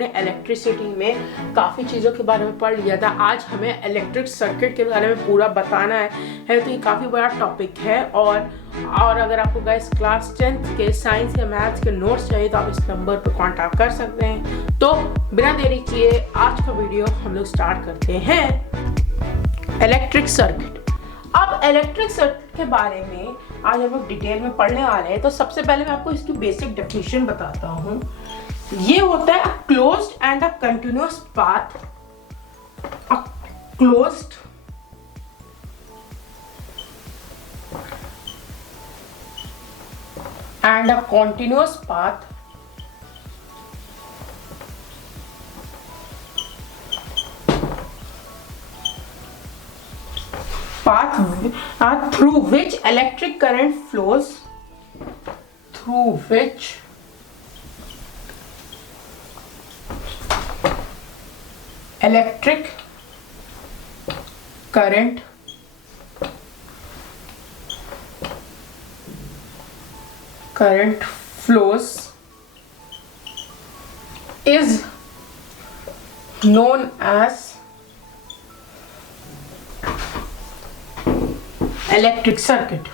हमने इलेक्ट्रिसिटी में काफ़ी चीज़ों के बारे में पढ़ लिया था। आज हमें इलेक्ट्रिक सर्किट के बारे में पूरा बताना है तो ये काफ़ी बड़ा टॉपिक है। और अगर आपको गाइस क्लास 10th के साइंस या मैथ्स के नोट्स चाहिए तो आप इस नंबर पर कांटेक्ट कर सकते हैं। तो बिना देरी किए आज का वीडियो हम लोग स्टार्ट करते हैं। Electric circuit. अब इलेक्ट्रिक सर्किट के बारे में आज हम लोग डिटेल में पढ़ने वाले हैं। तो सबसे पहले मैं आपको इसकी बेसिक डेफिनेशन बताता हूँ। ये होता है closed end a continuous path, closed and a continuous path through which electric current flows, through which electric current flows is known as electric circuit.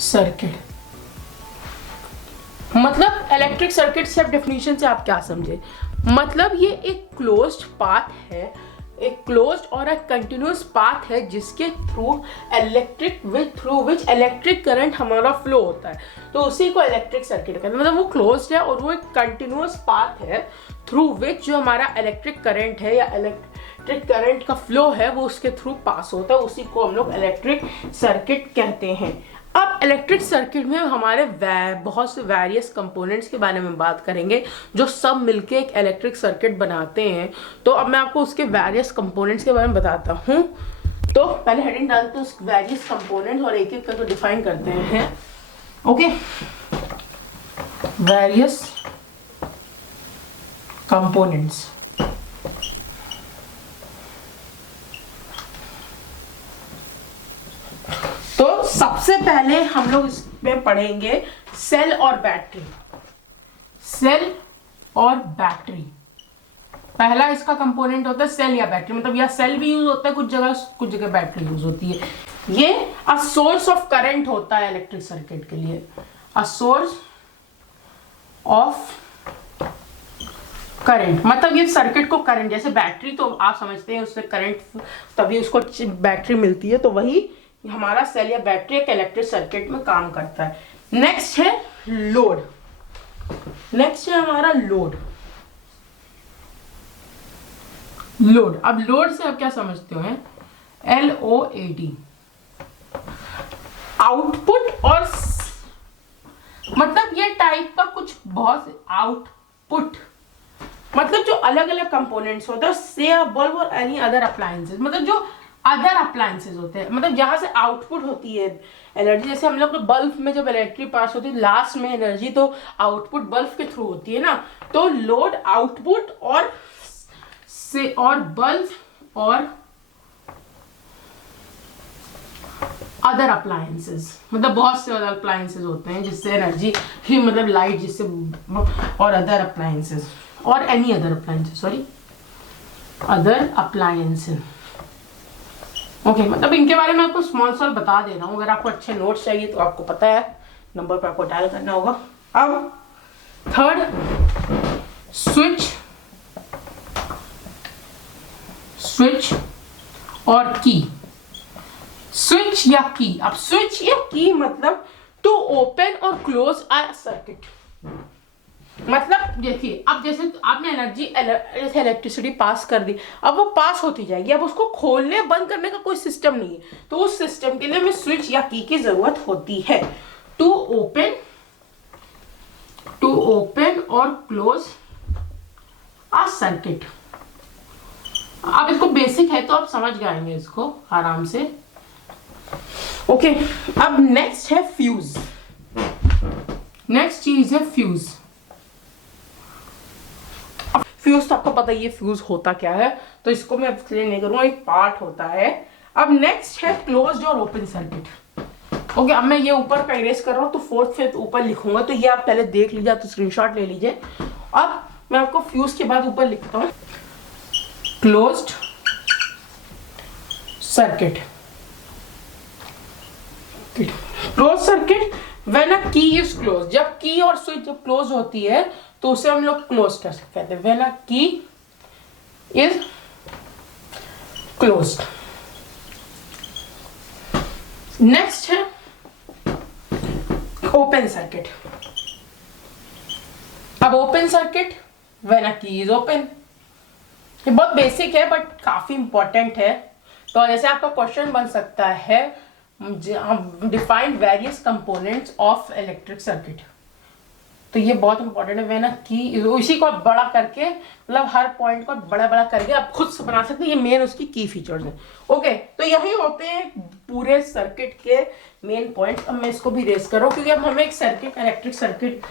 Circuit मतलब इलेक्ट्रिक सर्किट से डेफिनेशन से आप क्या समझे, मतलब ये एक क्लोज्ड पाथ है, एक क्लोज्ड और एक कंटिन्यूअस पाथ है जिसके थ्रू विच इलेक्ट्रिक करंट हमारा फ्लो होता है, तो उसी को इलेक्ट्रिक सर्किट कहते हैं। मतलब वो क्लोज्ड है और वो एक कंटिन्यूअस पाथ है थ्रू विच जो हमारा इलेक्ट्रिक करंट है या इलेक्ट्रिक करंट का फ्लो है वो उसके थ्रू पास होता है, उसी को हम लोग इलेक्ट्रिक सर्किट कहते हैं। अब इलेक्ट्रिक सर्किट में हमारे बहुत से वेरियस कंपोनेंट्स के बारे में बात करेंगे जो सब मिलके एक इलेक्ट्रिक सर्किट बनाते हैं। तो अब मैं आपको उसके वेरियस कंपोनेंट्स के बारे में बताता हूँ। तो पहले हेडिंग डालते हैं उस वेरियस कंपोनेंट्स और एक एक करके डिफाइन करते हैं। Okay, various components. तो सबसे पहले हम लोग इसमें पढ़ेंगे सेल और बैटरी। सेल और बैटरी, पहला इसका कंपोनेंट होता है सेल या बैटरी। मतलब या सेल भी यूज होता है कुछ जगह बैटरी यूज होती है। ये अ सोर्स ऑफ करंट होता है इलेक्ट्रिक सर्किट के लिए, अ सोर्स ऑफ करंट। मतलब ये सर्किट को करंट, जैसे बैटरी तो आप समझते हैं उससे करंट तभी उसको बैटरी मिलती है, तो वही हमारा सेल या बैटरी एक इलेक्ट्रिक सर्किट में काम करता है। नेक्स्ट है लोड। नेक्स्ट है हमारा लोड। लोड, अब लोड से आप क्या समझते हो, LOAD, आउटपुट और मतलब ये टाइप का कुछ बहुत आउटपुट, मतलब जो अलग अलग कंपोनेंट्स होते हैं, से बल्ब और एनी अदर अप्लायंसेस, मतलब जो अदर अप्लायंसेस होते हैं, मतलब जहां से आउटपुट होती है एनर्जी। जैसे हम लोग बल्ब में जब इलेक्ट्रिक पास होती है लास्ट में एनर्जी तो आउटपुट बल्ब के थ्रू होती है ना। तो लोड आउटपुट और बल्ब और अदर अप्लायंसेस, मतलब बहुत से अदर अप्लायंसेस होते हैं जिससे एनर्जी ही, मतलब लाइट जिससे, और अदर अप्लायंसेस और any other appliances, sorry other appliances. Okay, मतलब इनके बारे में आपको स्मॉल बता दे रहा हूँ। अगर आपको अच्छे नोट्स चाहिए तो आपको पता है नंबर पर आपको डायल करना होगा। अब थर्ड, स्विच और की। स्विच या की, अब स्विच या की मतलब टू ओपन और क्लोज अ सर्किट। मतलब देखिए, अब जैसे आपने जैसे इलेक्ट्रिसिटी पास कर दी, अब वो पास होती जाएगी, अब उसको खोलने बंद करने का कोई सिस्टम नहीं है, तो उस सिस्टम के लिए हमें स्विच या की जरूरत होती है टू ओपन और क्लोज अ सर्किट। अब इसको बेसिक है तो आप समझ जाएंगे इसको आराम से। ओके, अब नेक्स्ट है फ्यूज। नेक्स्ट चीज है फ्यूज। फ्यूज तो आपको पता ही है फ्यूज होता क्या है, तो इसको मैं एक्सप्लेन नहीं करूंगा, एक पार्ट होता है। अब नेक्स्ट है क्लोज्ड और ओपन सर्किट। ओके, अब मैं ये ऊपर का इरेज कर रहा हूँ तो 4th 5th ऊपर लिखूंगा, तो ये आप पहले देख लीजिए, तो स्क्रीनशॉट ले लीजिए। अब मैं आपको फ्यूज के बाद ऊपर लिखता हूँ closed circuit. Close circuit when a की इज क्लोज, जब की और स्विच जब क्लोज होती है तो उसे हम लोग क्लोज कर सकते हैं, व्हेन अ की इज क्लोज्ड। नेक्स्ट है ओपन सर्किट। अब ओपन सर्किट व्हेन अ की इज ओपन, ये बहुत बेसिक है बट काफी इंपॉर्टेंट है। तो जैसे आपका क्वेश्चन बन सकता है define various components of electric circuit, तो ये बहुत इंपॉर्टेंट है। व्हेन अ की, इसी को आप बड़ा करके, मतलब हर पॉइंट को बड़ा बड़ा करके आप खुद से बना सकते हैं, ये मेन उसकी की फीचर्स है। ओके, तो यही होते हैं पूरे सर्किट के मेन पॉइंट। अब मैं इसको भी रेस कर रहा हूँ क्योंकि अब हमें एक सर्किट, इलेक्ट्रिक सर्किट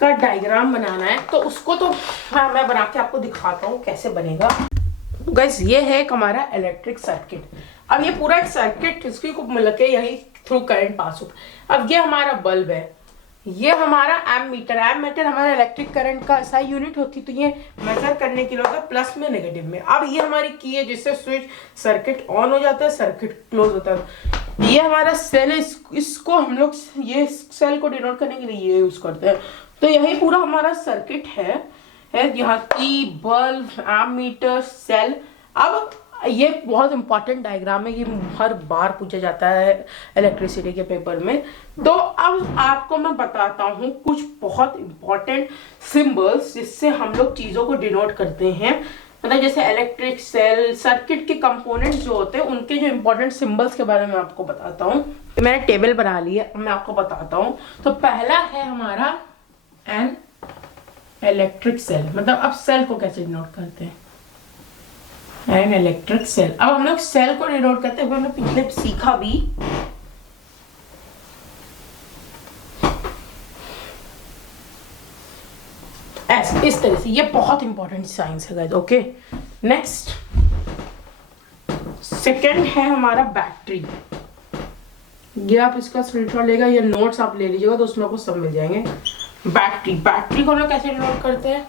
का डायग्राम बनाना है, तो उसको तो मैं बना के आपको दिखाता हूँ कैसे बनेगा। गाइस, ये है एक हमारा इलेक्ट्रिक सर्किट। अब ये पूरा एक सर्किट, इसकी को मिल के यही थ्रू करंट पास होता है। अब ये हमारा बल्ब है, ये हमारा एमीटर। एमीटर हमारा इलेक्ट्रिक करंट का SI यूनिट होती, तो ये मेजर करने के लिए होता है प्लस में नेगेटिव में। अब ये हमारी की है जिससे स्विच सर्किट ऑन हो जाता है, सर्किट क्लोज होता है। ये हमारा सेल है, इसको हम लोग ये सेल को डिनोट करने के लिए ये यूज करते हैं। तो यही पूरा हमारा सर्किट है यहाँ की, बल्ब, एमीटर, सेल। अब ये बहुत इंपॉर्टेंट डायग्राम है, ये हर बार पूछा जाता है इलेक्ट्रिसिटी के पेपर में। तो अब आपको मैं बताता हूँ कुछ बहुत इंपॉर्टेंट सिंबल्स जिससे हम लोग चीजों को डिनोट करते हैं। मतलब जैसे इलेक्ट्रिक सेल, सर्किट के कंपोनेंट्स जो होते हैं उनके जो इंपॉर्टेंट सिंबल्स के बारे में आपको बताता हूँ। तो मैंने टेबल बना ली है, मैं आपको बताता हूँ। तो पहला है हमारा एन इलेक्ट्रिक सेल, मतलब अब सेल को कैसे डिनोट करते हैं, एन इलेक्ट्रिक सेल। अब हम लोग सेल को डिनोट करते हुए हमने पिछले सीखा भी, ऐसे इस तरह से। ये बहुत इंपॉर्टेंट साइंस है गाइस। ओके, नेक्स्ट सेकंड है हमारा बैटरी। ये आप इसका स्क्रीनशॉट लेगा, ये नोट्स आप ले लीजिएगा तो उसमें आपको सब मिल जाएंगे। बैटरी, बैटरी को हम लोग कैसे डिनोट करते हैं,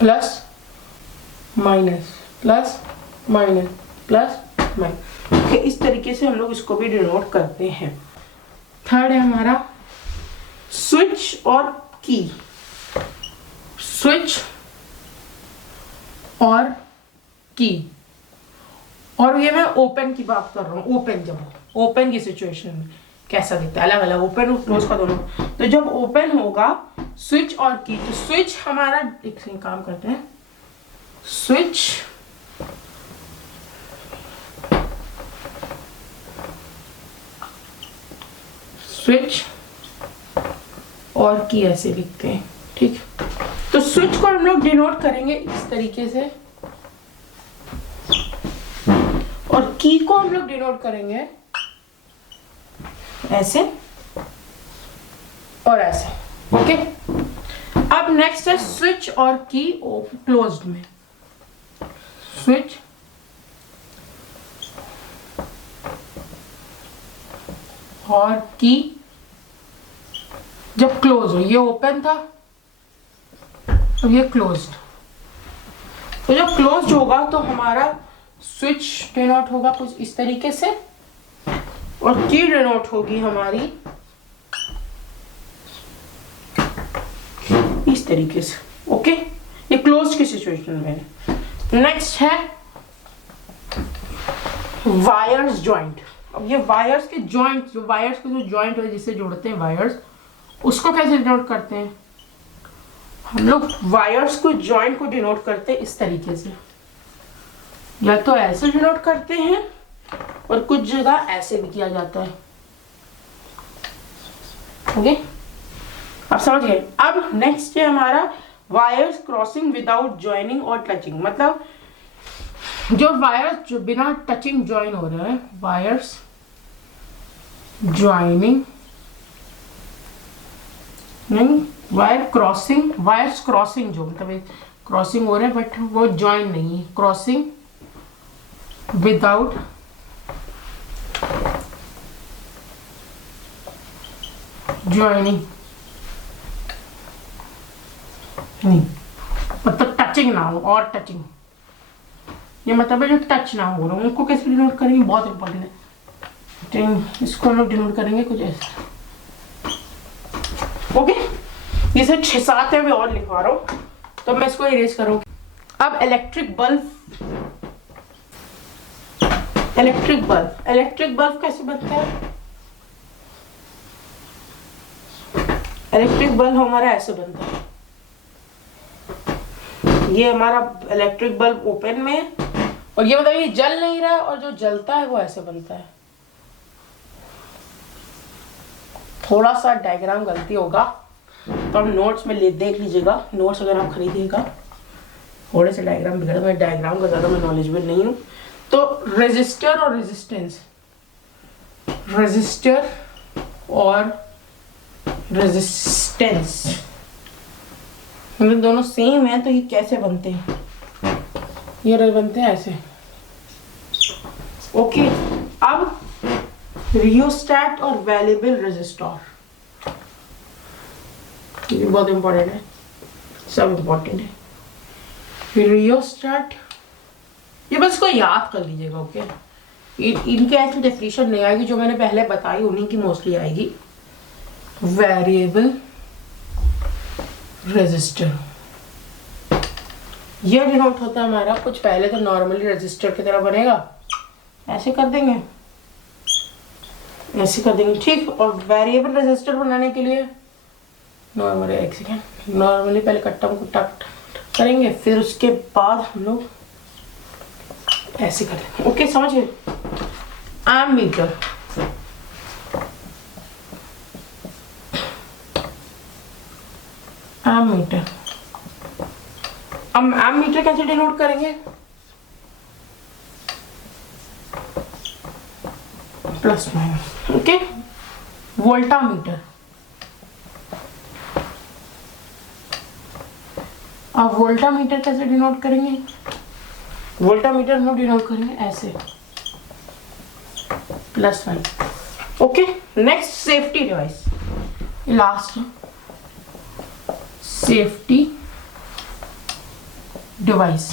plus minus, plus minus, plus minus. इस तरीके से हम लोग इसको भी डिनोट करते हैं। थर्ड है हमारा स्विच और की। स्विच और की, और ये मैं ओपन की बात कर रहा हूँ। ओपन, जब ओपन की सिचुएशन में कैसा दिखता है, अलग अलग ओपन और क्लोज का दोनों। तो जब ओपन होगा स्विच और की, तो स्विच हमारा एक काम करते हैं, स्विच स्विच और की ऐसे लिखते हैं, ठीक। तो स्विच को हम लोग डिनोट करेंगे इस तरीके से, और की को हम लोग डिनोट करेंगे ऐसे और ऐसे। ओके, अब नेक्स्ट है स्विच और की क्लोज्ड में। स्विच और की जब क्लोज हो, ये ओपन था, अब ये क्लोज्ड। तो जब क्लोज्ड होगा तो हमारा स्विच डिनोट होगा कुछ इस तरीके से, और की डिनोट होगी हमारी इस तरीके से। ओके, ये क्लोज की सिचुएशन में। नेक्स्ट है वायर्स जॉइंट। अब ये वायर्स के जॉइंट, जो वायर्स के जो जॉइंट है जिससे जोड़ते हैं वायर्स, उसको कैसे डिनोट करते हैं हम लोग? वायर्स को जॉइंट को डिनोट करते हैं इस तरीके से, या तो ऐसे डिनोट करते हैं और कुछ जगह ऐसे भी किया जाता है। ओके, आप समझ गए। अब नेक्स्ट है हमारा वायर्स क्रॉसिंग विदाउट ज्वाइनिंग और टचिंग। मतलब जो वायर्स जो बिना टचिंग ज्वाइन हो रहे हैं, वायर्स ज्वाइनिंग वायर्स क्रॉसिंग जो मतलब क्रॉसिंग हो रहे हैं बट वो ज्वाइन नहीं है, क्रॉसिंग विदाउट ज्वाइनिंग नहीं, मतलब टचिंग ना हो और टचिंग, ये मतलब है जो टच ना हो रहा है उनको कैसे डिनोट करेंगे, बहुत इंपॉर्टेंट है। इसको हम लोग डिनोट करेंगे कुछ ऐसा। ओके, ये सब 6-7 है, मैं और लिखवा रहा हूँ तो मैं इसको इरेज करूँ। अब इलेक्ट्रिक बल्ब कैसे बनता है? इलेक्ट्रिक बल्ब हमारा ऐसे बनता है, ये हमारा इलेक्ट्रिक बल्ब ओपन में है और ये मतलब ये जल नहीं रहा है और जो जलता है वो ऐसे बनता है। थोड़ा सा डायग्राम गलती होगा तो आप नोट्स में देख लीजिएगा, नोट्स अगर आप खरीदिएगा थोड़े से डायग्राम बिगड़, मैं डायग्राम का ज़्यादा मैं नॉलेजेबल नहीं हूँ। तो रेजिस्टर और रेजिस्टेंस मतलब दोनों सेम है, तो ये कैसे बनते हैं? ये बनते हैं ऐसे। ओके, अब रियोस्टेट और वेरिएबल रेजिस्टर, ये बहुत इंपॉर्टेंट है, सब इंपॉर्टेंट है। रियोस्टेट, ये बस को याद कर लीजिएगा। ओके, इनके ऐसी डेफिनेशन नहीं आएगी, जो मैंने पहले बताई उन्हीं की मोस्टली आएगी। वेरिएबल रेजिस्टर, ये डिनोट होता है हमारा, कुछ पहले तो नॉर्मली रेजिस्टर की तरह बनेगा, ऐसे कर देंगे, ऐसे कर देंगे, ठीक। और वेरिएबल रेजिस्टर बनाने के लिए नॉर्मली एक सेकेंड, नॉर्मली पहले कट्टा करेंगे, फिर उसके बाद हम लोग ऐसे करेंगे। ओके, समझिए। एमीटर, अब एमीटर कैसे डिनोट करेंगे? Plus minus. ओके, वोल्टामीटर, अब वोल्टामीटर कैसे डिनोट करेंगे? वोल्टामीटर हम डिनोट करेंगे ऐसे, +1। Okay, next safety device, last safety device.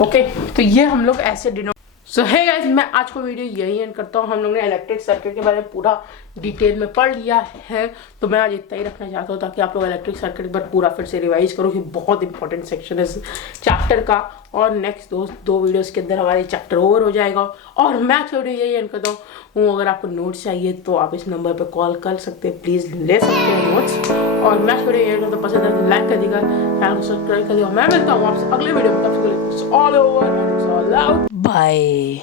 Okay, तो ये हम लोग ऐसे डिनोट। सो है गाइस, मैं आज को वीडियो यही एंड करता हूँ। हम लोग ने इलेक्ट्रिक सर्किट के बारे में पूरा डिटेल में पढ़ लिया है, तो मैं आज इतना ही रखना चाहता हूँ ताकि आप लोग इलेक्ट्रिक सर्किट पर पूरा फिर से रिवाइज करो, कि बहुत इंपॉर्टेंट सेक्शन है इस चैप्टर का। और नेक्स्ट दो वीडियोस के अंदर हमारे चैप्टर ओवर हो जाएगा। और मैं आज वीडियो यही एंड करता हूँ। अगर आपको नोट्स चाहिए तो आप इस नंबर पर कॉल कर सकते हैं, प्लीज़ ले सकते हैं नोट्स। और मैं वीडियो यही करता हूँ, पसंद है तो लाइक कर देगा, चैनल को सब्सक्राइब कर देगा। मैं मिलता हूँ आपसे अगले वीडियो में, तब तक के लिए all over and all out, bye.